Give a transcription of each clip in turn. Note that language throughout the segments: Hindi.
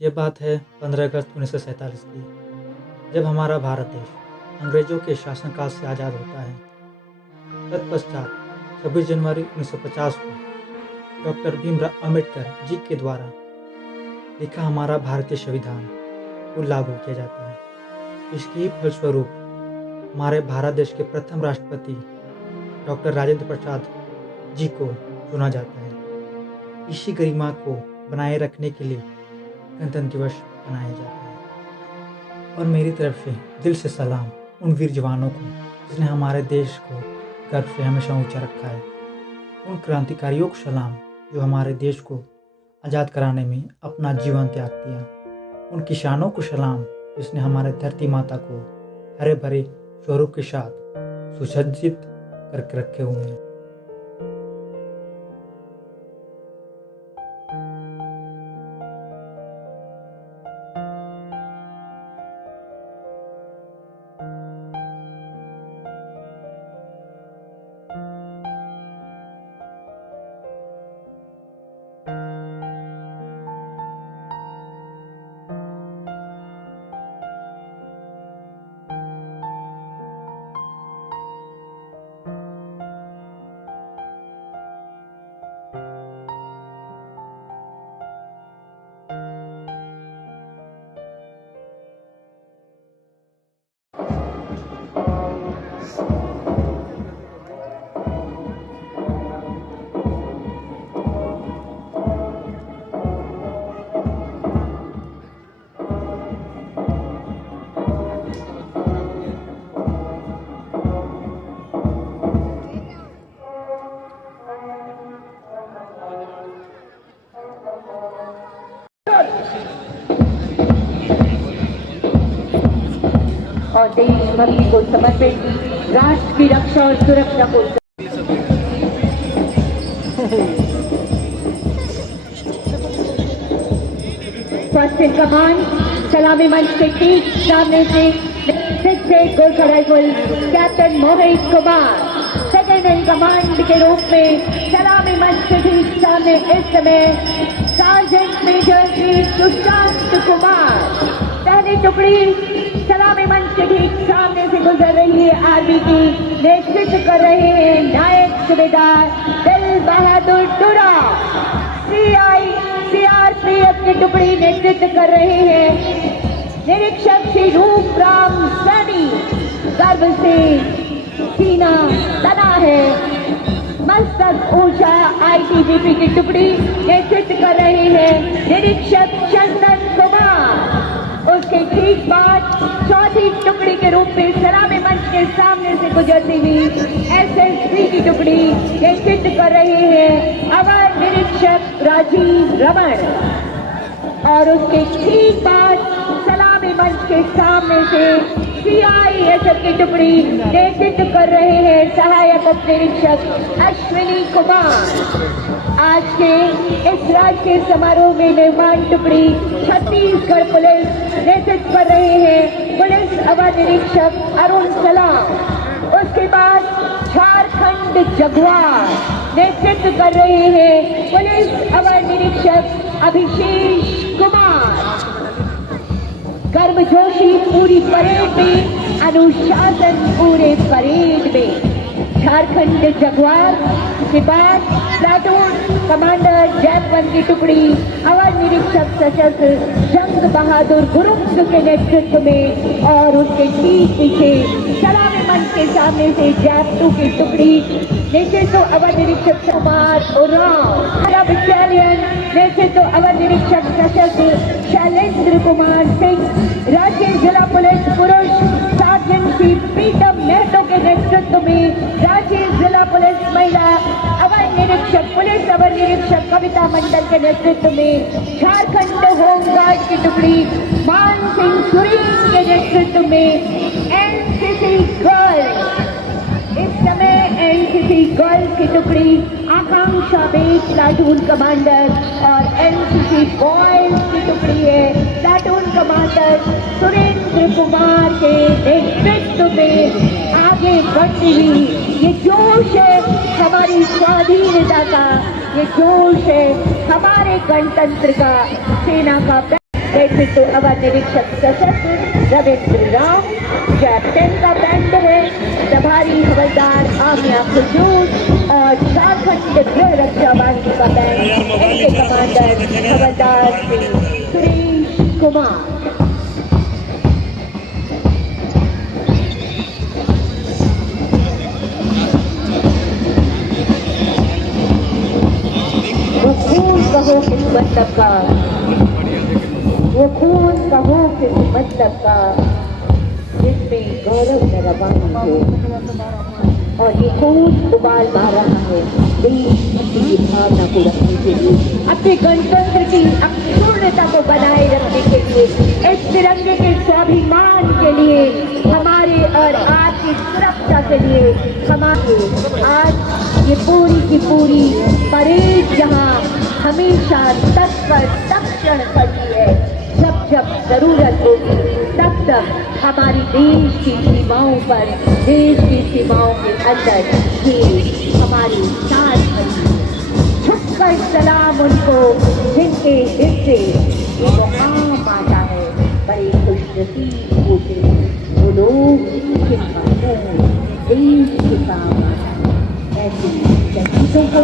ये बात है 15 अगस्त 1947 की, जब हमारा भारत देश अंग्रेज़ों के शासनकाल से आज़ाद होता है। तत्पश्चात 26 जनवरी 1950 को डॉक्टर भीमराव अम्बेडकर जी के द्वारा लिखा हमारा भारतीय संविधान को लागू किया जाता है। इसके ही फलस्वरूप हमारे भारत देश के प्रथम राष्ट्रपति डॉक्टर राजेंद्र प्रसाद जी को चुना जाता है। इसी गरिमा को बनाए रखने के लिए गणतंत्र दिवस मनाया जाता है। और मेरी तरफ से दिल से सलाम उन वीर जवानों को जिसने हमारे देश को गर्व से हमेशा ऊंचा रखा है। उन क्रांतिकारियों को सलाम जो हमारे देश को आज़ाद कराने में अपना जीवन त्याग दिया। उन किसानों को सलाम जिसने हमारे धरती माता को हरे भरे स्वरूप के साथ सुसज्जित करके रखे हुए हैं। और देशभक्ति को समर्पित राष्ट्र की रक्षा और सुरक्षा को फर्स्ट इन कमांड सलामी मंच के ठीक सामने से Gorkha rifle captain Mohit Kumar. Second in command के रूप में सलामी मंच के ठीक सामने इस समय सार्जेंट मेजर श्री सुशांत कुमार। पहली टुकड़ी सलामी मंच के ठीक सामने से गुजर रही है। आर्मी की नेतृत्व कर रहे हैं नायक सूबेदार दिल बहादुर टुरा। सीआरपीएफ की टुकड़ी नेतृत्व कर रहे हैं निरीक्षक श्री रूप राम सैनी। गर्व से सीना तना है, मस्तक ऊंचा। आईटीबीपी की टुकड़ी नेतृत्व कर रहे हैं निरीक्षक चंदन कुमार। उसके ठीक बाद चौथी टुकड़ी के रूप में सलामी मंच के सामने से गुजरती हुई एसएसबी की टुकड़ी नेतृत्व कर रहे हैं अवर निरीक्षक राजीव रमन। और उसके ठीक बाद सलामी मंच के सामने से सीआईएसएफ की टुकड़ी नेतृत्व कर रहे हैं सहायक उप निरीक्षक अश्विनी कुमार। आज के इस राजकीय समारोह में मेहमान टुकड़ी छत्तीसगढ़ पुलिस नेतृत्व कर रहे हैं पुलिस अवर निरीक्षक अरुण सलाम। उसके बाद झारखंड जगुआर नेतृत्व कर रहे हैं पुलिस अवर निरीक्षक अभिषेक कुमार। गर्मजोशी पूरी परेड में, अनुशासन पूरे परेड में। झारखंड जगुआर के बाद प्लाटून कमांडर जयपन की टुकड़ी अवर निरीक्षक सशस्त्र जंग बहादुर गुरुंग के नेतृत्व में। और उसके ठीक पीछे सलामी मंच के सामने से जैप 2 की टुकड़ी नेतृत्व अवर निरीक्षक कुमार उरांव। बटालियन नेतृत्व अवर निरीक्षक सशस्त्र शैलेंद्र कुमार सिंह। राज्य जिला पुलिस पुरुष सार्जेंट श्री प्रीतम महतो के नेतृत्व में राज्य जिला पुलिस महिला अवर निरीक्षक पुलिस अवर निरीक्षक कविता मंडल के नेतृत्व में झारखंड होमगार्ड की टुकड़ी मान सिंह सुरेश के नेतृत्व में एनसीसी गर्ल। इस समय एनसीसी गर्ल की टुकड़ी आकांक्षा बेग प्लाटून कमांडर और एनसीसी बॉयज की टुकड़ी है प्लाटून कमांडर सुरेंद्र कुमार के नेतृत्व में आगे बढ़ती हुई। ये जोश है हमारी स्वाधीनता का, ये जोश है हमारे गणतंत्र का, सेना का। नेतृत्व अवर निरीक्षक सशस्त्र रविंद्र राव, कैप्टन का बैंड है प्रभारी हवलदार आमिया खुजूर और झारखंड गृह रक्षा वाहिनी का बैंड इनके कमांडर हवलदार श्री सुरेश कुमार। कहो किस मतलब का, वो खून कहो किस मतलब का जिसमें गौरव में रवानी हो, और ये खून उबाल मार रहा है देशभक्ति की भावना को रखने के लिए, अपने गणतंत्र की अक्षुण्णता को बनाए रखने के लिए, इस तिरंगे के स्वाभिमान के लिए, हमारे और आपकी सुरक्षा के लिए। हमारे आज ये पूरी की पूरी परेड जहाँ हमेशा तत्पर तत्क्षण खड़ी है, जब जब जरूरत होगी तब तक हमारी देश की सीमाओं पर, देश की सीमाओं के अंदर ये हमारी साथ खड़ी। झुककर सलाम उनको जिनके हिस्से ये मुकाम आता है, बड़े खुशनसीब होते हैं वो लोग जिनका देश के काम आता है। ऐसी शहीदों को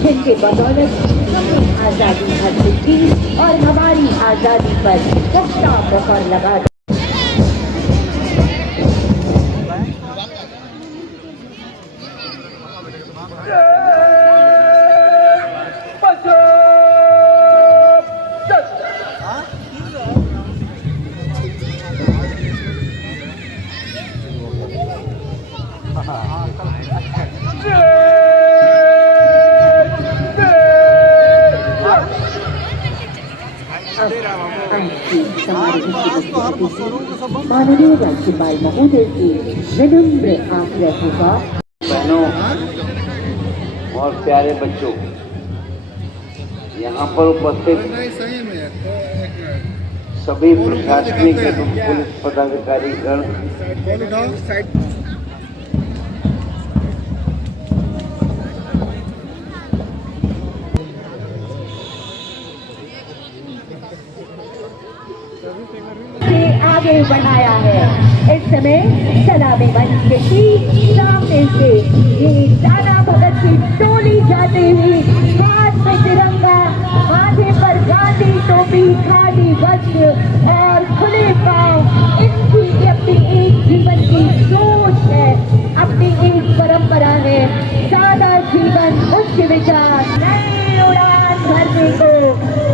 जिनके बदौलत हमें आज़ादी हासिल की और हमारी आज़ादी पर पुख्ता मोहर लगा। माननीय राज्यपाल महोदय की विनम्र आग्रह होगा। बहनों और प्यारे बच्चों, यहाँ पर उपस्थित सभी प्रशासनिक एवं पुलिस पदाधिकारी गण, आगे बढ़ाया है। इस समय सलामी मंच के ठीक सामने से ये टाटा भगत की टोली जाते हुए, हाथ में तिरंगा, माथे पर गांधी टोपी, खादी वस्त्र और खुले पांव, इनकी अपनी एक जीवन की सोच है, अपनी एक परंपरा है। सादा जीवन, उच्च विचार, नई उड़ान भरने को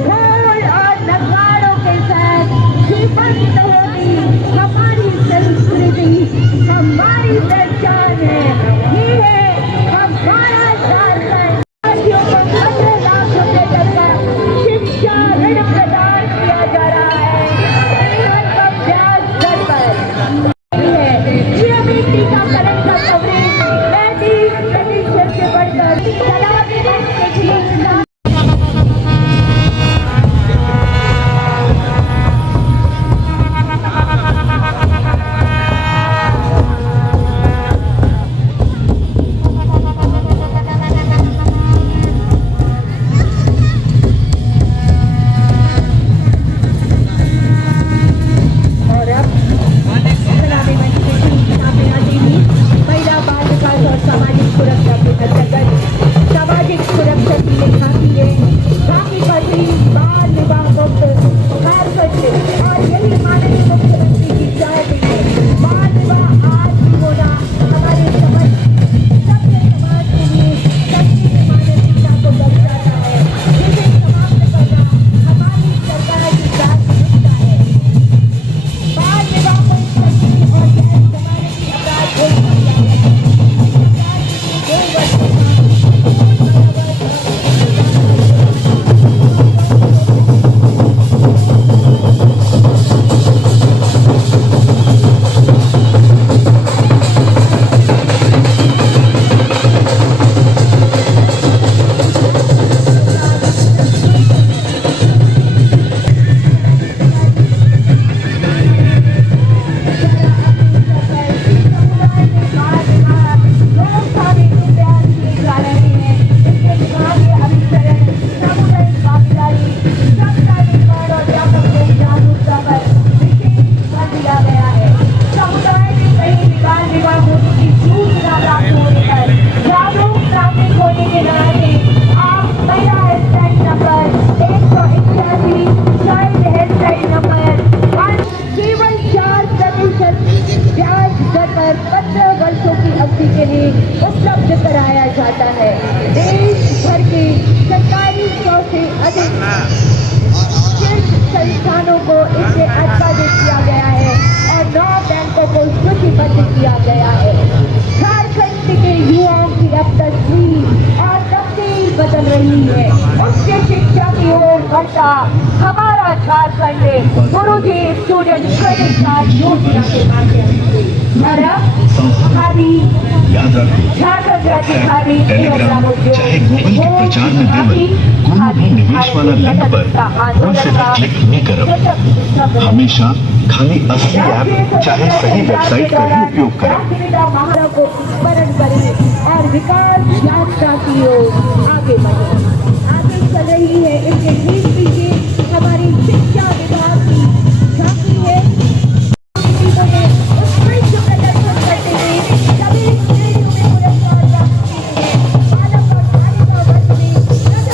ढोल और नगाड़ों के साथ जीवंत होगी हमारी संस्कृति, हमारी पहचान है। ये है हमारा झारखंड। साथियों को 15 लाख रुपए तक का शिक्षा ऋण प्रदान किया जा रहा है, जीवन का ब्याज दर पर नियमित टीकाकरण का कवरेज 35% से बढ़कर सलामी मंच के ठीक सामने। कहता हमारा झारखंड गुरुजी स्टूडेंट क्रेडिट कार्ड योजना के माध्यम से और अब खादी झारखंड राज्य खादी एवं ग्रामोद्योग चाहे गूगल के प्रचार में देवल कोई भी निवेश वाला लिंक पर उन से क्लिक नहीं करो। हमेशा खाली असली ऐप चाहे सही वेबसाइट का ही उपयोग करें। महाराज को स्मरण करें और विकास यात्रा की ओर आगे बढ़े। आगे चल रही है इसके ठीक पीछे हमारी शिक्षा विभाग की झांकी है। उत्कृष्ट प्रदर्शन करते हुए सभी श्रेणियों में पुरस्कार प्राप्त किए हैं। बालक और बालिका वर्ग में प्रथम स्थान प्राप्त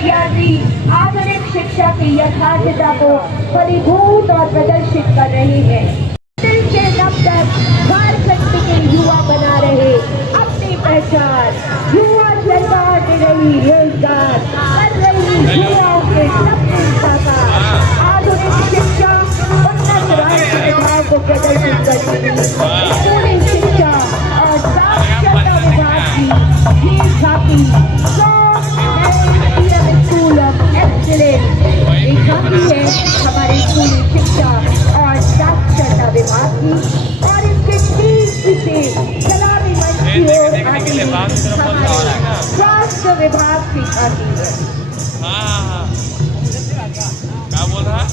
किया है। आधुनिक शिक्षा की यथार्थता को फलीभूत और प्रदर्शित कर रहे हैं। से अब तक झारखंड के युवा बना रहे अपनी पहचान। युवा सरकार दे रही रोजगार, कर रही युवाओं के सपने साकार। आधुनिक शिक्षा उन्नत राष्ट्र विभाग को प्रदर्शित करती है। स्कूली शिक्षा और साक्षरता विभाग की ये झांकी स्कूल ऑफ एक्सीलेंस एक झांकी है हमारे स्कूली शिक्षा और साक्षरता विभाग की। और इसके ठीक पीछे सलामी मंच की ओर आती हमारे स्वास्थ्य विभाग की झांकी है। क्या बोल रहा है?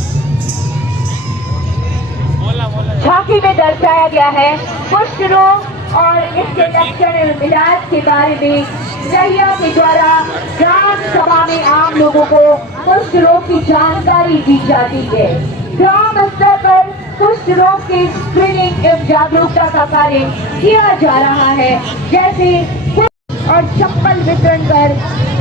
बोला झांकी में दर्शाया गया है कुष्ठ रोग और इसके लक्षण एवं इलाज के बारे में रैया के द्वारा ग्राम सभा में आम लोगों को कुष्ठ रोग की जानकारी दी जाती है। ग्राम स्तर पर कुष्ठ रोग की स्क्रीनिंग एवं जागरूकता का कार्य किया जा रहा है। जैसे और चप्पल वितरण कर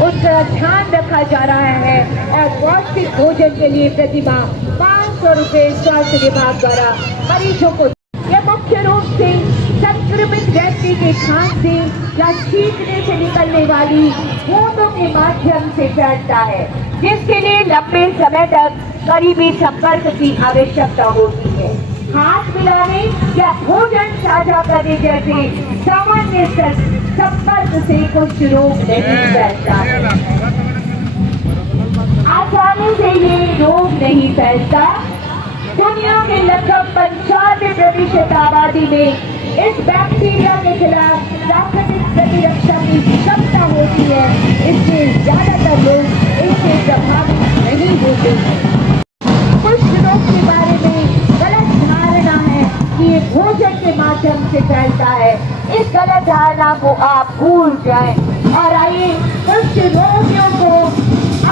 उनका ध्यान रखा जा रहा है और पौष्टिक भोजन के लिए प्रतिमाह 500 रुपए स्वास्थ्य विभाग द्वारा मरीजों को। यह मुख्य रूप से संक्रमित व्यक्ति के खांसने या छींकने से निकलने वाली बूंदों के माध्यम से फैलता है, जिसके लिए लंबे समय तक करीबी संपर्क की आवश्यकता होती है। हाथ मिलाने या भोजन साझा करने जैसे सामान्य संपर्क से कुछ रोग नहीं फैलता है। आसानी से ये रोग नहीं फैलता। दुनिया के लगभग 95% आबादी में इस बैक्टीरिया के खिलाफ प्राकृतिक प्रतिरक्षा की क्षमता होती है, इसलिए ज्यादातर लोग इससे प्रभावित नहीं होते हैं। कुष्ठ रोग के बारे में गलत धारणा है कि ये भोजन के माध्यम से फैलता है। इस गलत धारणा को आप भूल जाएं और आइए कुष्ठ रोगियों को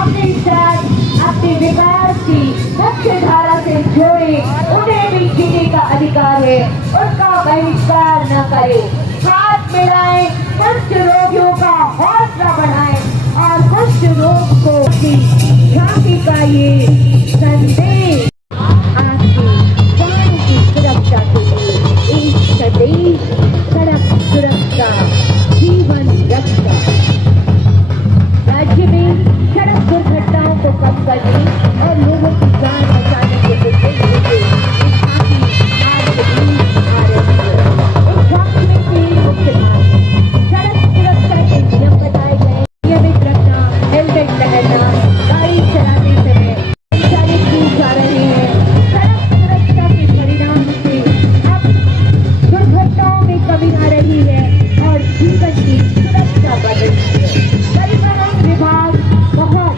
अपने साथ अपने विकास की मुख्य धारा से जोड़े। उन्हें भी जीने का अधिकार है, उनका बहिष्कार न करें। हाथ मिलाएं, कुष्ठ रोगियों का हौसला बढ़ाएं और कुष्ठ रोग को झांकी का ये संदेश आपकी जान की सुरक्षा के लिए एक संदेश, सड़क सुरक्षा जीवन रक्षा। राज्य में सड़क दुर्घटनाओं को कम करने और लोगों की जान बचाने के उद्देश्य से इस झांकी में 3 मुख्य भाग हैं। सड़क सुरक्षा के नियम बताए गए, नियमित रखना, हेलमेट पहनना, गाड़ी चलाने समय सारे चीज आ रहे हैं। सड़क सुरक्षा के परिणाम से अब दुर्घटनाओं में कमी आ रही है और जीवन की सुरक्षा बढ़ रही है। परिवहन विभाग बहुत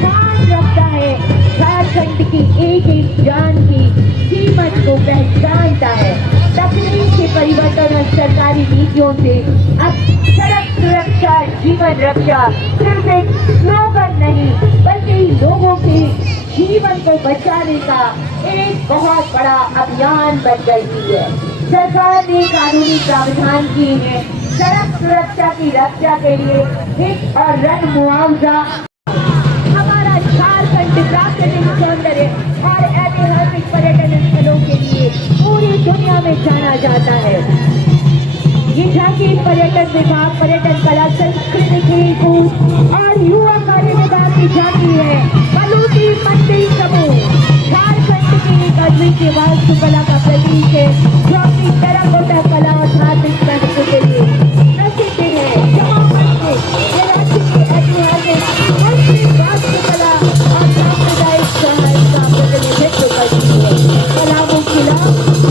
ध्यान रखता है, झारखंड की एक एक जान की कीमत को पहचानता है। तकनीक के परिवर्तन और सरकारी नीतियों से अब सड़क सुरक्षा जीवन रक्षा सिर्फ एक स्लोगन नहीं बल्कि लोगों के जीवन को बचाने का एक बहुत बड़ा अभियान बन गई है। सरकार ने कानूनी प्रावधान किए हैं सड़क सुरक्षा की रक्षा के लिए हित और रण मुआवजा। हमारा झारखंड प्राकृतिक सौंदर्य और ऐतिहासिक पर्यटन स्थलों के लिए पूरी दुनिया में जाना जाता है। ये झांकी पर्यटन विभाग, पर्यटन कला, संस्कृति, खेलकूद और युवा कार्य विभाग की झांकी है। बलूटी मंदिर समूह झारखंड की एक अद्वितीय वास्तुकला का प्रतीक है, जो अपनी टेराकोटा कला और धार्मिक महत्व के लिए प्रसिद्ध है। जहाँ ये राज्य की ऐतिहासिक वास्तुकला और सांप्रदायिक सहायता का प्रतिनिधित्व करती है। पलामू किला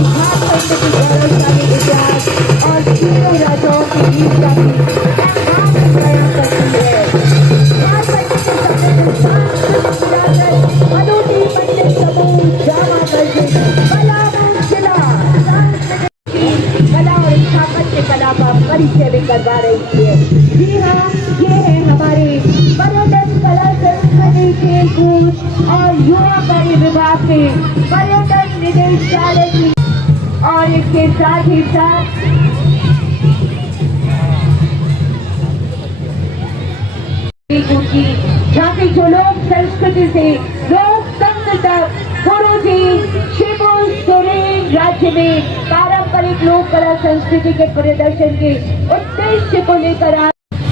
झारखंड की गौरवशाली इतिहास और तीनों राजाओं की वीरता की अहम बयां करती है। झारखंड के सबसे सांस्कृतिक विरासत बलूटी मंदिर समूह जामा मस्जिद पलामू किला सांस्कृतिक कला और स्थापत्य कला का परिचय भी करवा रही है। जी हाँ, ये है हमारे पर्यटन कला, संस्कृति, खेलकूद और युवा कार्य विभाग के पर्यटन निदेशालय की, और इसके साथ ही साथ की झांकी जो लोक संस्कृति से लोक तंत्र तक गुरुजी शिबू सोरेन राज्य में पारंपरिक लोक कला संस्कृति के प्रदर्शन के उद्देश्य को लेकर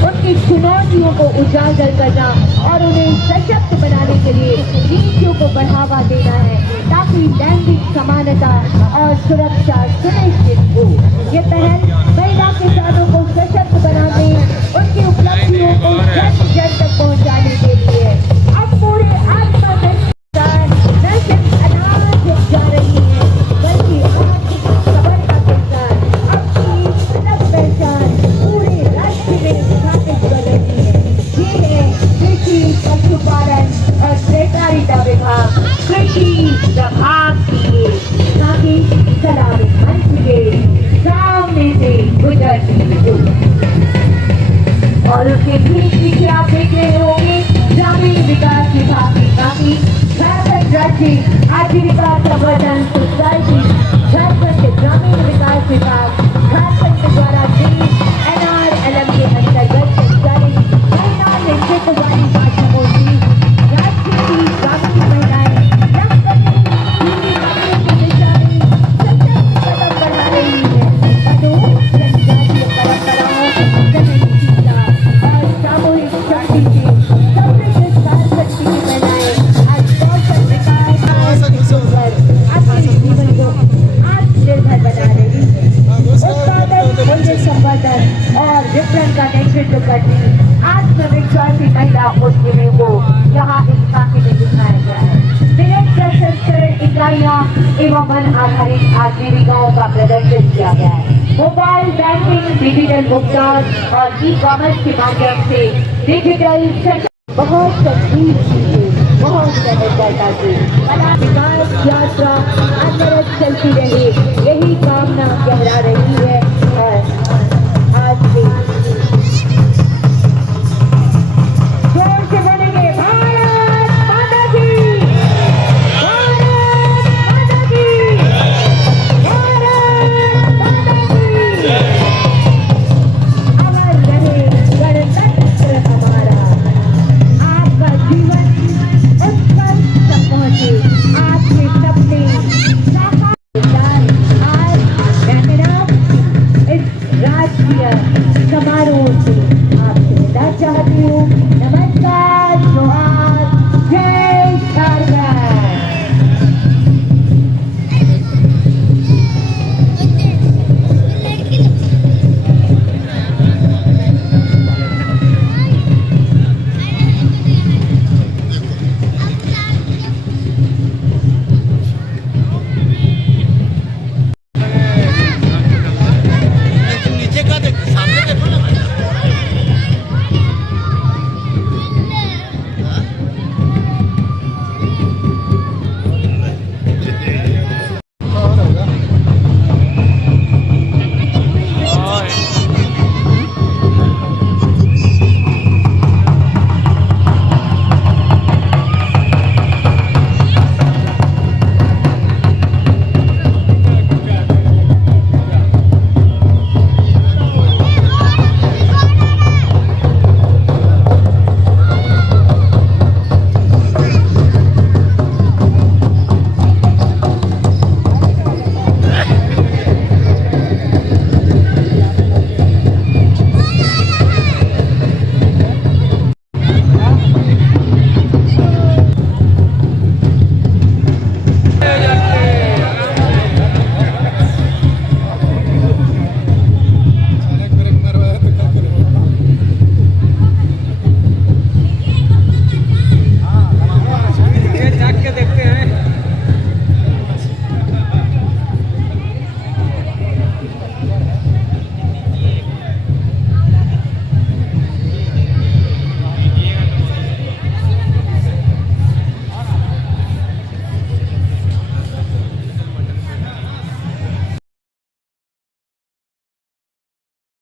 उनकी चुनौतियों को उजागर करना और उन्हें सशक्त बनाने के लिए नीतियों को बढ़ावा देना है, ताकि लैंगिक समानता और सुरक्षा सुनिश्चित हो। ये पहल महिला किसानों को सशक्त बनाने, उनकी उपलब्धियों को जन जन तक पहुंचाने के लिए अब पूरे आत्मनिर्भर न सिर्फ अनाज जा रही है, बल्कि आर्थिक सबलता के साथ अपनी अलग पहचान पूरे राष्ट्र में स्थापित कर रही है। ये है कृषि, पशुपालन और सहकारिता विभाग, कृषि विभाग की झांकी सलामी मंच के सामने से गुजरती हुई, और उसके ठीक पीछे आप देख रहे होंगे ग्रामीण विकास विभाग की झांकी, झारखंड राज्य आजीविका संवर्धन सोसाइटी, झारखंड ग्रामीण विकास विभाग झारखंड द्वारा NRLM के अंतर्गत संचालित महिला नेतृत्व वाली माध्यमों से राज्य की ग्रामीण महिलाएं लग करने की दिशा में सशक्त कदम बढ़ा रही है। जनजातीय परंपराओं, सहनशीलता और सामूहिक शक्ति से समृद्ध झारखंड की महिलाएं आज कौशल विकास और अपने जीवन को आत्मनिर्भर बना रही है। उत्पादन, मूल्य संवर्धन और विपणन का नेतृत्व करती आत्मविश्वासी महिला उद्यमियों को यहाँ इस झांकी में दिखाया गया है। विभिन्न प्रसंस्करण इकाइयाँ एवं वन आधारित आजीविकाओं का प्रदर्शन किया गया है। मोबाइल बैंकिंग, डिजिटल भुगतान और ई-कॉमर्स के माध्यम से डिजिटल बहुत तकलीफ से, बहुत सहजता से कला विकास यात्रा